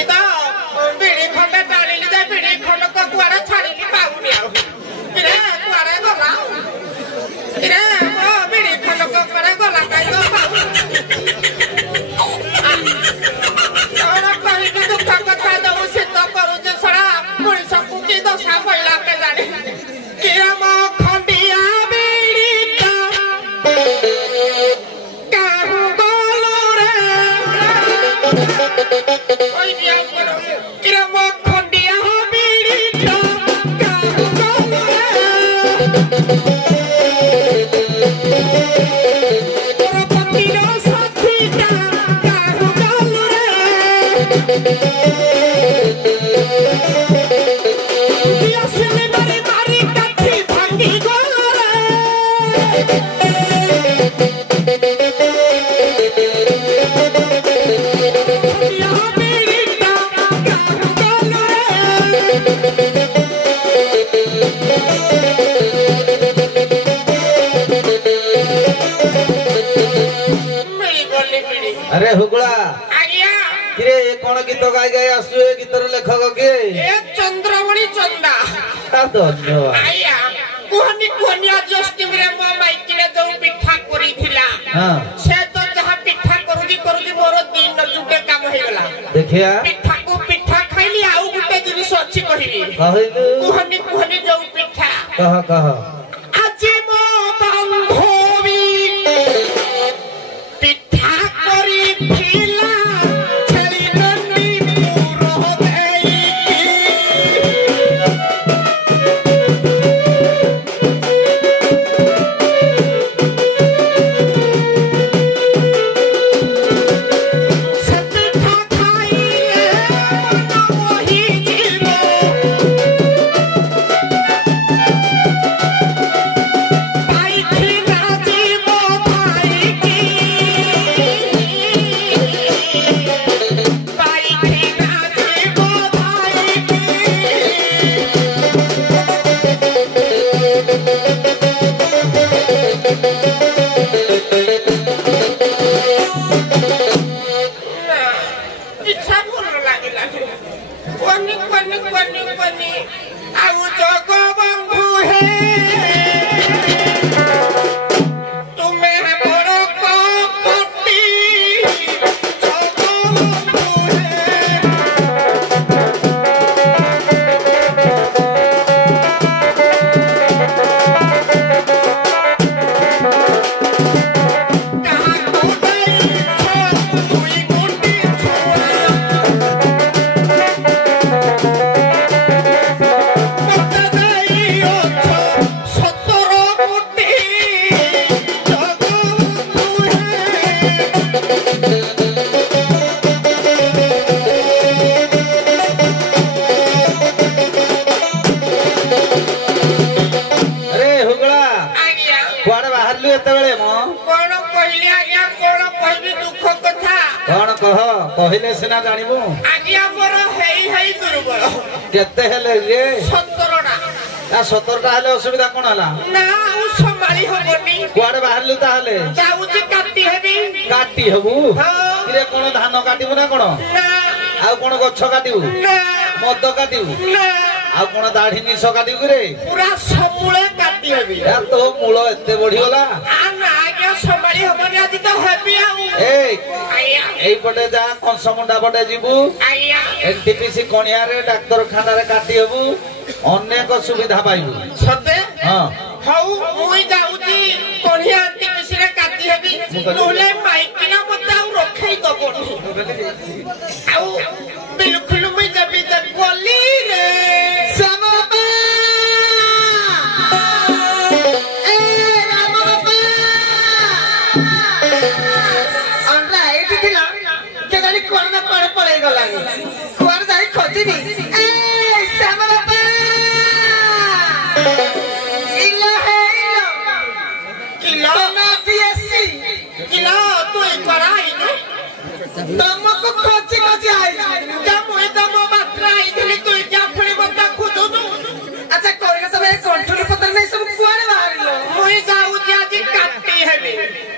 मुई तो बिड़ी खंडे टाणिली जे बिड़ी खंड को कुआरे छाड़िली पाउनी आउ किरे कुआरे गला किरे मो बिड़ी खंड को कुआरे गला काई तो पाउ कहीं की दुख कथा दऊ सिद्ध करू जे सड़ा पुणी सबको की दशा पहिला के जाने किरे मो खंडिया बिड़ी ता काहू गोलू रे ओई बिया करो किरे मो खंडिया बिड़ी ता काहू गोलू रे तोर पतिरो साथी ता काहू गोलू रे बिया सिले मारी मारी काठी भांगी गोलू रे खंडिया बिड़ी ता काहू गोलू रे मिली गोली बिड़ी अरे हुगुला आज्ञा किरे ये कौन गीत गाई गाई आसु ए गीतर लेखक के ए चंद्रमणि चंदा धन्यवाद आया कुहनी कुहनी आज अष्टमी रे मो माइकिले जो पिठा करी थिला हाँ से तो जहां पिठा करूजी मोर दिन जुटे काम होई गला देखिया पिठा को पिठा खाइली आउ गुटे जिनिस अछि कहिबी कहलु कुहनी कुहनी जो पिठा कह আজি মো বান্ধবী পিঠা করি থিলা ছেলি নন্দী পুরহ দেইকি সে পিঠা খাইলে মন ওহি জীব পাইছি না জীব ভাইকি পাইছি না জীব ভাইকি ইচ্ছা ভালো লাগিলা কোনি কোনি কোনি কোনি আউ জগবন্ধু হে তুমি বড় কপটি জগবন্ধু হে কাহা কোদাই তুই গুটি ছোয়া মতে দেইও সতর গুটি জগবন্ধু হে अरे हुगुला आज्ञा कुआडे बाहरलु एते बेले मो कोण कहली आज्ञा कोण कहबी दुख कथा कौन कह कहिले सिना जानिबु आज्ञा मोर हेई हेई दुर्बल केते हेले रे 17टा आ 17टा हेले असुविधा कोन हला ना आउ संभाली हबनी कुआडे बाहरलु ताहले जाउची काटी हेबी काटी हबु हाँ किरे कोन धान काटिबु ना कोन ना आ कोन गच्छ काटिबु ना मद काटिबु ना आ कोन दाढी निस काटिबु रे पूरा समूले काटी हेबी या तो मूल एते बढ़ी गला आ ना आज्ञा संभाली हबनी आज तो हेबी आउ ए आया एई पटे जा कंसमुंडा पटे जिबु आया एनटीपीसी कणिया रे डाक्टर खाना रे काटी हबु अनेक सुविधा पाइबु सते हां हौ मुई जाउची कोनिया आंटी मिसिरे काटी हेबी नहले माइकिना मते आउ रखै दबनी आउ बिलकुल मुई जबी त गली रे समबा ए रामबा अंडा एठी थिला के गाली कोन ना कोन पळे गलानी कोन जाई खोजिबी ए समबा इला है इला किला ना बीएससी किला तू एक बार आई ना तमको खोजी खोजी आई जब मुई तम मात्रा आई थी तू क्या फड़ी बता खोजो तू अच्छा कोई ना सब कंट्रोल पत्र नहीं सब कुआरे बाहरिलो मुई जाऊ जे आज काटी हेबी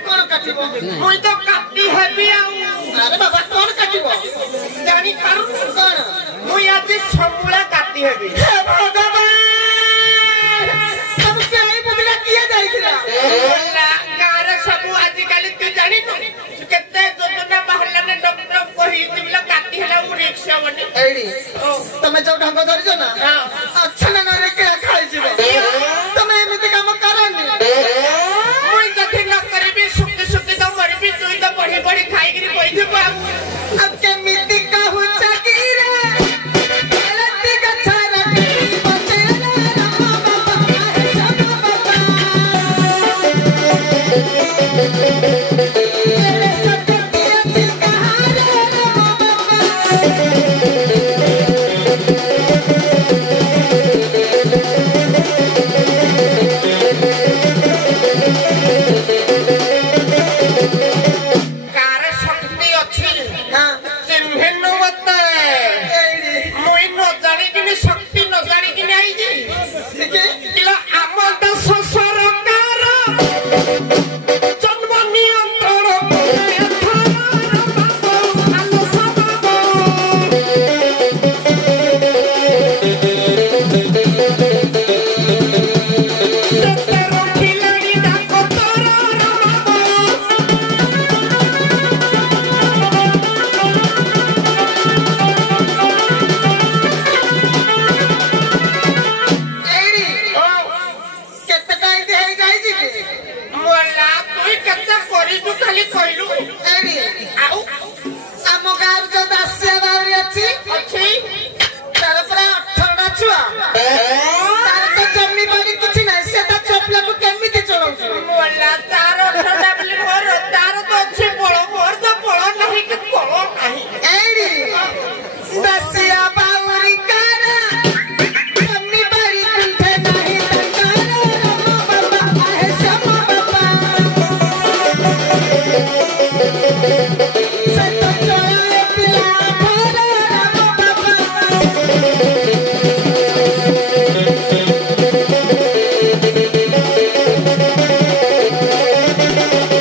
कोन काटिबो मुई तो काटी हेबी आउ अरे बाबा कोन କାଟିବ ଜାଣି ପାରୁ କଣ ମୁଁ ଆଜି ସମୂଳ କାଟି ହେବି ହେ ଭଗବାନ ତମ କେହି ବୁଝିଲା କିଏ ଯାଇଥିଲା ଗାଁରେ ସବୁ ଆଜିକାଲି ତୁ ଜାଣିନୁ କେତେ ଯୋଜନା ବାହାରିଲାନି ଡକ୍ଟର କହିଥିଲା କାଟି ହେଲା ମୁଁ ରିକ୍ସ ହବନି ଏଇଠି ତମେ ଯୋଉ ଢଙ୍ଗ ଧରିଛ ନା ଅଛ ନା ନହେଲେ କେ ଖାଇଯିବ ତମେ ଏମିତି କାମ କରନି ମୁଁ ଯଦି ନ କରିବି ସୁଖି ସୁଖି ତ ମରିବି ତୁଇ ତ ବଢି ବଢି ଖାଇକିରି କହିଥିବୁ ଆଉ କେମିତି କହୁଛ କି ରେ ଏଲତି ଗଛର ପତେଲା ରାମ ବାବା ହେ ସମ ବାବା ଏରେ ସତତି ଅଛି କହାରେ ରାମ ଗାଁରେ ଶକ୍ତି ଅଛି ହଁ ଚିହ୍ନିନୁ ମତେ ଏଇଠି ମୁଇଁ ନ ଜାଣିକିନି ଶକ୍ତି ନ ଜାଣିକିନି ଆଇଛି ଟିକେ କିଲୋ ଆମ ଦେଶ ସରକାର ଜନ୍ମ ନିୟନ୍ତ୍ରଣ ରଖିଲାଣି ତାଙ୍କ ଏଇଠି କେତେଟା ଏଇଠି ହେଇଯାଇଛି କି ମଲା ତୁଇ କେତେ କରିଛୁ ଖାଲି କହିଲୁ ଏଇଠି ଆଉ ଆମ ଗାଁର ଯୋଉ ଦାସିଆ ବାଉରୀ ଅଛି ଅଛି ତାର ପୁରା 18ଟା ଛୁଆ ତାର ତ ଜମି ବାଡି କିଛି ନାହିଁ ସେ ତା ଛୁଆ ପିଲାକୁ କେମିତି ଚଳଉଛି ମଲା ତାର ଅଠଟା ବୋଲି ମୋର ତାର ତ ଅଛି ବଳ ମୋର ତ ବଳ ନାହିଁ କି ବଳ ନାହିଁ ଏଇଠି ଦାସିଆ ବାଉରୀ କାର ଜମି ବାଡି କୁଣ୍ଠେ ନାହିଁ ତାଙ୍କର ରାମ ବାବା ଆହେ ଶ୍ୟାମ ବାବା ସେ ତ ଚଳାଏ ପିଲା ଘର ରାମ ବାବା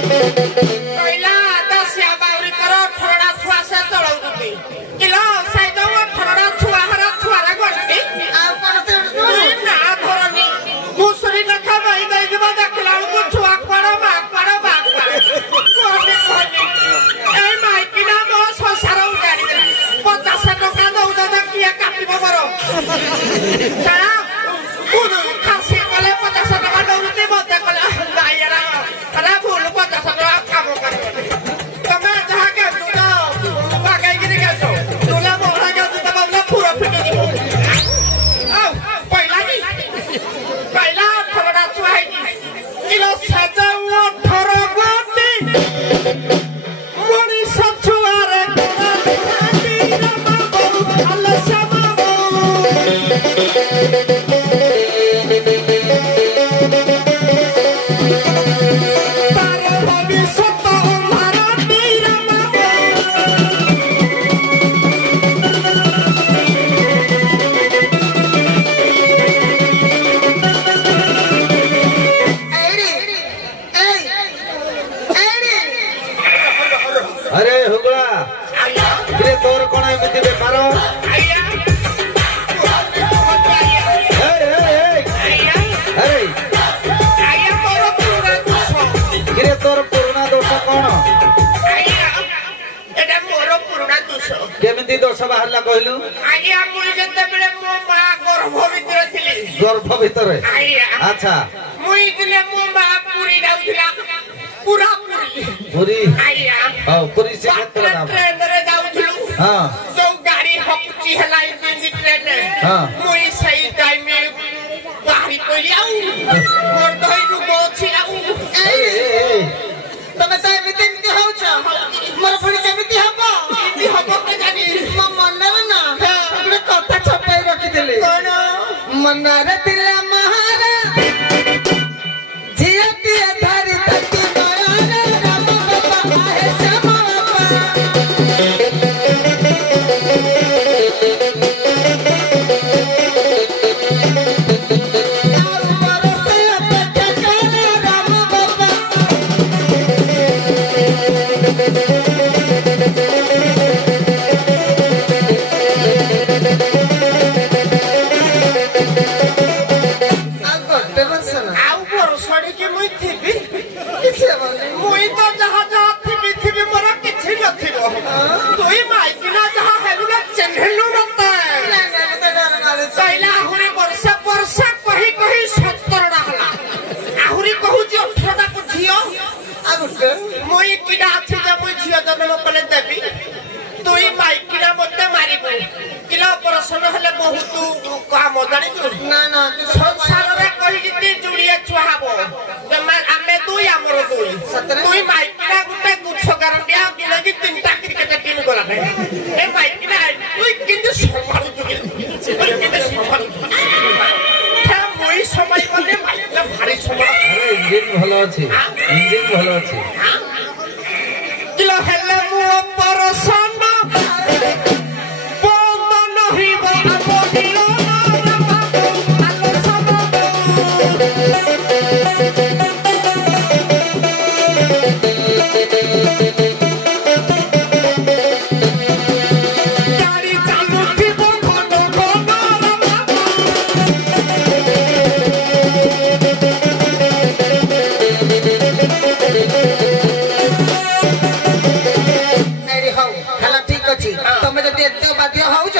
କହିଲା ଦାସିଆ ବାଉରୀଙ୍କର 18ଟା ଛୁଆ ସେ ଚଳଉଛନ୍ତି କିଲୋ ସେ ଯୋଉ 18ଟା ଛୁଆ ହରା ଛୁଆରା ଗଣତି ଆଉ କଣ ସେ ତୁଇ ନା ଧରନି ଘୁଷୁରୀ ଲେଖା ବହି ଦେଇଯିବ ଦେଖିଲା ବେଳକୁ ଛୁଆ କୁଆଡ ମା କୁଆଡ ବା କୁଆଡେ କହନି ଏଇ ମାଇକିନା ମୋ ସଂସାର ଉଜାଡିଦେଲା 50 ଟଙ୍କା ଦଉଛ କିଏ କାଟିବ ମୋର ଛାଡା ଖାସି କଲେ 50 ଟଙ୍କା ଦଉଛନ୍ତି ମତେ କଲେ ନାଇରା ଆରେ ଭୁଲ 50 ଟଙ୍କା କାମ କରିବନି ତମେ ଯାହା କେନ୍ଦୁଛ ବାଗେଇକିରି କେନ୍ଦୁ ତୁଲେ ମୋହରା କେନ୍ଦୁ ତମ ବୋଲେ ପୁର ଫିଟିଯିବ ଆଉ ପଇଲାନି ପଇଲା 18ଟା ଛୁଆ ହେଇଛି କିଲୋ ସାଜାଉ 18 ଗୋଟି ମଣିଷ ଛୁଆରେ ତାର ଭବିଷ୍ୟତ ଅନ୍ଧାର ଏଇଠି ଏଇଠି अरे हुगला किरे तोर कोण एमिति बेपार अरे किरे तोर पुराना दोष कोण এটা মোর পুরোনা দোষ केमिति दोष बाहरला कहलु আজ্ঞা মুই যেতেবেলে মো মা গর্ভ ভিতরে ଥିଲି गर्भ भितरे আজ্ঞা अच्छा মুই দিলে মো মা পুরি যাଉଥିଲା পুরা পুরি पुरी আজ্ঞା पुरी से क्षेत्र नाम ট্রেନରେ যাଉଥିଲୁ हां ଯୋଉ ଗାଡି ହକୁଚି ହେଲା ଇଞ୍ଜିନ ଟ୍ରେନରେ ହଁ। ମୁଇ ସେଇ ଟାଇମରେ ବାହାରି ପଇଲି ଆଉ ମୋର ଧଇରୁ ଅଛି ଆଉ ତମେ ତ ଏମିତି ଏମିତି ହଉଛ ମୋର ପୁଣି କେମିତି ହବ ଏମିତି ହବ କେଜାଣି ମୋ ମନରେ ନା ଗୋଟେ କଥା ଛପାଇ ରଖିଥିଲି ମନରେ ଥିଲା ମହାରା ଝିଅଟିଏ ଧରି ତାକି ନୟନରେ ରାମ ବାବା ଆହେ ଶ୍ୟାମ ବାବା ଆଉ ବରଷ ଅପେକ୍ଷା मुई किडा अच्छी जब मुई झियो जन्म कले देबी तुई माइकिना मते मारिबो किला ऑपरेशन हले बहुत काम जानि तू ना ना संसार रे कहि जिति जुड़िए छुहाबो जमा आमे दुई हमर दुई तुई माइकिना गुटे गुछ गारंटिया किला कि तीनटा क्रिकेट टीम गला ए माइकिना तुई किंतु संभालु जुगे किंतु संभालु था मुई समय मते माइकिना भारी समय इंजिन भलो अछि किला हेले मु ऑपरेशन बंद नहिब आपनिलो ना आलो सब गाड़ी चालू थिबो घन घन तमे जदि एते बाध्य होउछ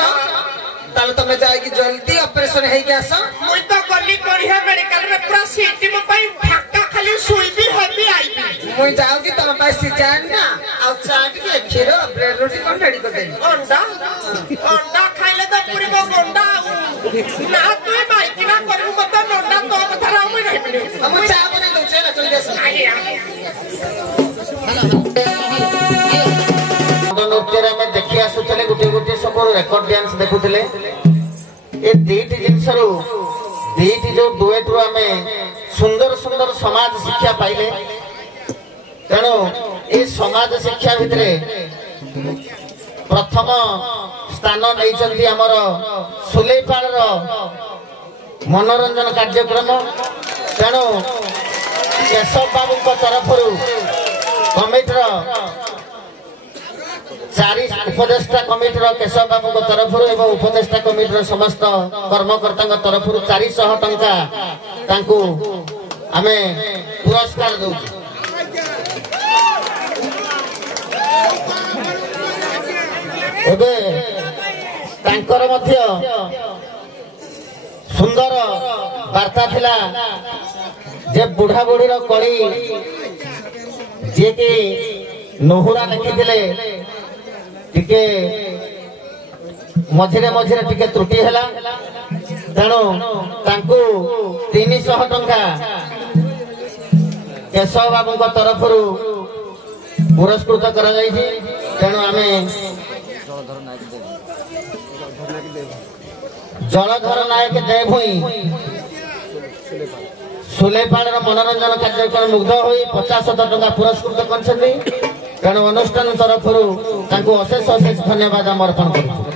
ताले तमे जाई कि जल्दी ऑपरेशन हेई के आस मुई तो गली करिया मेडिकल रे पूरा सीटी में पई फाका खाली सुई भी हेबी आईबी मुई जाऊ कि तमे पास सिजान ना आ चाट के खीरो ब्रेड रोटी कोन रेडी कर दे अंडा खाइले तो पूरी मो अंडा ना तू भाई कि ना करू मत अंडा तो कथा रा मुई रहबी हम चा बना दउ छे ना जल्दी आस नृत्य में देखी आसुले गोटे गोटे सब रेकर्ड डांस देखुले ए दीटी जिनसरू दीटी जो डुएट रु आमे सुंदर सुंदर समाज शिक्षा पाइले तेणु ए समाज शिक्षा भितरे प्रथम स्थान नहीं आमर सुलेपाड़ मनोरंजन कार्यक्रम तेणु केशव बाबू तरफ कमिटर चारि उपदेष्टा कमिटर केशव बाबू तरफ एवं उपदेष्टा कमिटर समस्त कर्मकर्ता तरफ 400 टंका तांकु आमे पुरस्कार दउ एबे तांकर मध्य सुंदर वार्ता थिला जे बुढ़ा बुढ़ीर कली जे कि नहुरा लिखिथिले टिके मझिरे मझिरे टिके त्रुटि हैला तेणु तांकु 300 टंका केशव बाबू तरफ पुरस्कृत करा जायछि तेणु आमे जलधर नायक जय भई सुलेपाड़ मनोरंजन कार्यक्रम मुग्ध हो 50 टंका पुरस्कृत कर तेणु अनुष्ठान तरफ अशेष अशेष धन्यवाद अर्पण कर।